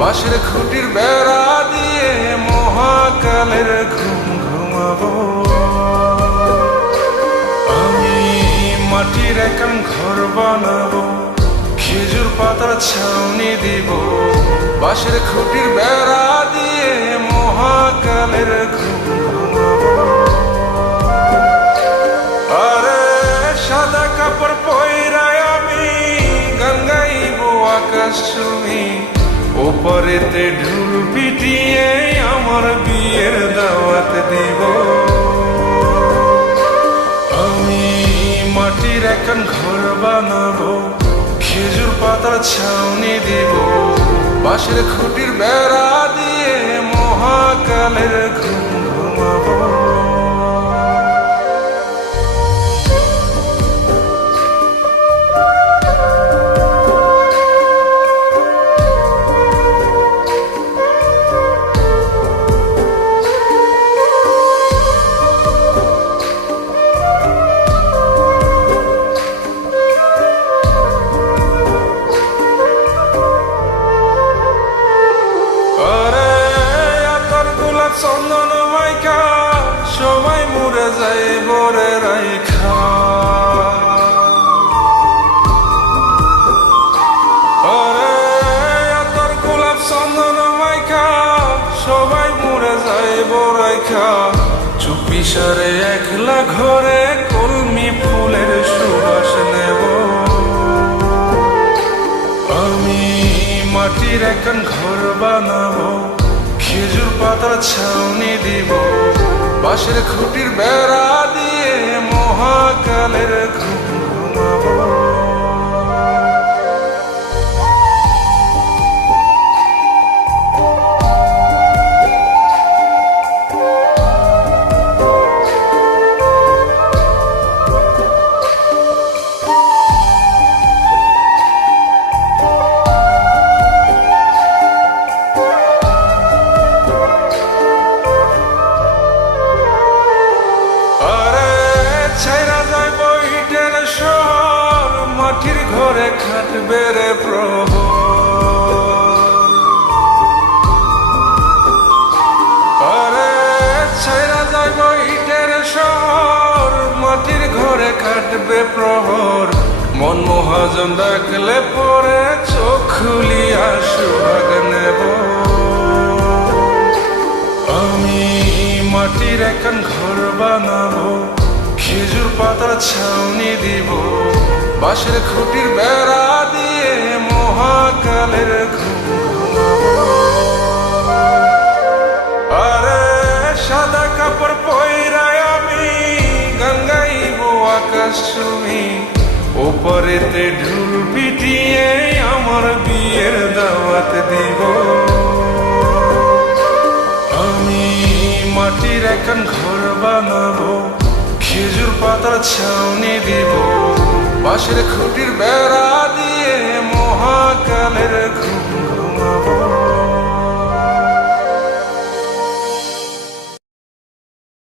বাঁশের খুঁটির বেড়া দিয়ে মহাকালের ঘুম ঘুমাবো। আমি মাটির একান ঘর বানাবো, খেজুর পাতার ছাউনি দিব, বাঁশের খুঁটির বেড়া দিয়ে মহাকালের ঘুম ঘুমাবো। আরে সাদা কাপড় পয়রায় আমি গান গাইবো আকাশ ছুঁই, ওপরেতে ঢোল পিটিয়ে আমার বিয়ের দাওয়াত দিব। আমি মাটির একান ঘর বানাবো, খেজুর পাতার ছাউনি দিব, বাঁশের খুঁটির বেড়া দিয়ে মহাকালের ঘুম ঘুমাবো। চন্দন মাইকা সবাই মরে যায় বরে রাইখা, আরে তোর গোলাপ চন্দন মাইকা সবাই মরে যায় বরাইখা, চুপি সারে একলা ঘরে কলমি ফুলের সুবাস নেব। আমি মাটির একান ঘর বানাবো, খেজুর পাতার ছাউনি দিব, বাঁশের খুঁটির বেড়া দিয়ে মহাকালের ঘুম ঘুমাবো। মাটির ঘরে খাটবে রে প্রহর, আরে ছাইরা যাইব ইটের শহর, মাটির ঘরে খাটবে প্রহর, মন মহাজন ডাকলে পরে চোখ খুলিয়া সুহাগ নেব। আমি মাটির একান ঘর বানাবো, খেজুর পাতার ছাউনি দিব, বাঁশের খুঁটির বেড়া দিয়ে মহাকালের ঘুম ঘুমাবো। আরে সাদা কাপড় পয়রায় আমি গান গাইবো আকাশ ছুঁই, ওপরেতে ঢোল পিটিয়ে আমার বিয়ের দাওয়াত দিব। আমি মাটির একান ঘর বানাবো, খেজুর পাতার ছাউনি দিব, বাঁশের খুঁটির বেড়া দিয়ে মহাকালের ঘুম